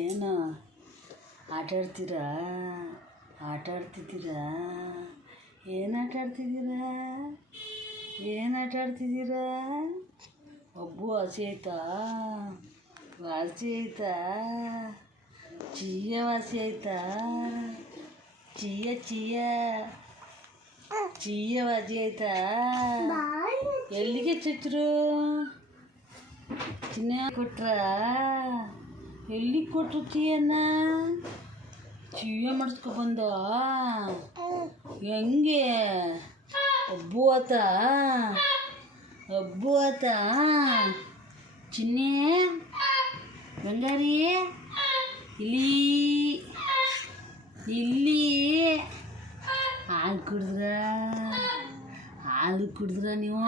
ಏನು ಆಟಾಡ್ತೀರಾ? ಆಟಾಡ್ತಿದ್ದೀರಾ? ಏನು ಆಟಾಡ್ತಿದ್ದೀರಾ? ಏನು ಆಟಾಡ್ತಿದ್ದೀರಾ? ಒಬ್ಬು ಹಸಿ ಆಯ್ತಾ? ವಾಸಿ ಆಯ್ತಾ? ಚೀಯ ವಾಸಿ ಆಯ್ತಾ? ಚೀಯ ಚೀಯ ಚೀಯ ವಾಸಿ ಆಯ್ತಾ? ಎಲ್ಲಿಗೆ ಚುಚ್ಚರು? ಚಿನ್ನ ಕೊಟ್ರ? ಎಲ್ಲಿಗೆ ಕೊಟ್ರು ಚೀಯನ್ನ? ಚೀಯ ಮಾಡಿಸ್ಕೊಬಂದ? ಹೆಂಗೆ ಒಬ್ಬು ಆತ? ಒಬ್ಬು ಆತ? ಚಿನ್ನೆ ಬಂಗಾರಿ ಇಲ್ಲಿ ಇಲ್ಲಿ ಹಾಲು ಕುಡಿದ್ರ ನೀವು?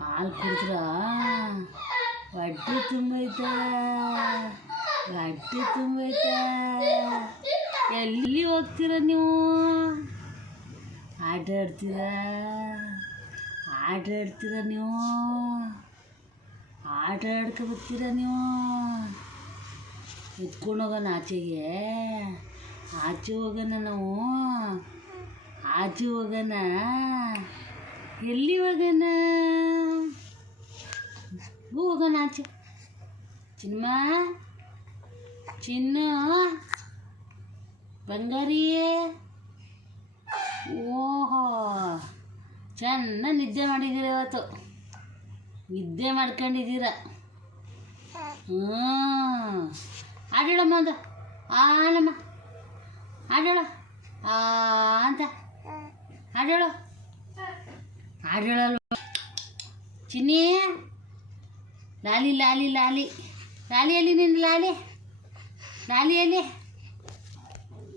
ಹಾಲು ಕುಡಿದ್ರ? ಹೊಟ್ಟೆ ತುಂಬೈತಾ? ಹೊಟ್ಟೆ ತುಂಬೈತಾ? ಎಲ್ಲಿ ಹೋಗ್ತೀರ ನೀವು? ಆಟ ಆಡ್ತೀರಾ? ಆಟ ಆಡ್ತೀರಾ ನೀವು? ಆಟ ಆಡ್ಕೊಬರ್ತೀರ ನೀವು? ಎತ್ಕೊಂಡು ಹೋಗೋಣ ಆಚೆಗೆ? ಆಚೆ ಹೋಗೋಣ ನಾವು? ಆಚೆ ಹೋಗೋಣ? ಎಲ್ಲಿ ಹೋಗೋಣ? ಹೋಗೋಣ ಆಚೆ. ಚಿನ್ನ ಚಿನ್ನು ಬಂಗಾರಿ, ಓಹೋ ಚೆನ್ನಾಗಿ ನಿದ್ದೆ ಮಾಡಿದ್ದೀರ ಇವತ್ತು. ನಿದ್ದೆ ಮಾಡ್ಕೊಂಡಿದ್ದೀರ. ಆಡೋಳಮ್ಮ ಒಂದು ಆಡಮ್ಮ, ಆಡೋಳ ಅಂತ ಆಡೋಳು. ಆಡೋಳಲ್ವ ಚಿನ್ನಿ? ಲಾಲಿ ಲಾಲಿ ಲಾಲಿ ಲಾಲಿಯಲ್ಲಿ ನಿನ್ನ ಲಾಲಿ ಲಾಲಿಯಲ್ಲಿ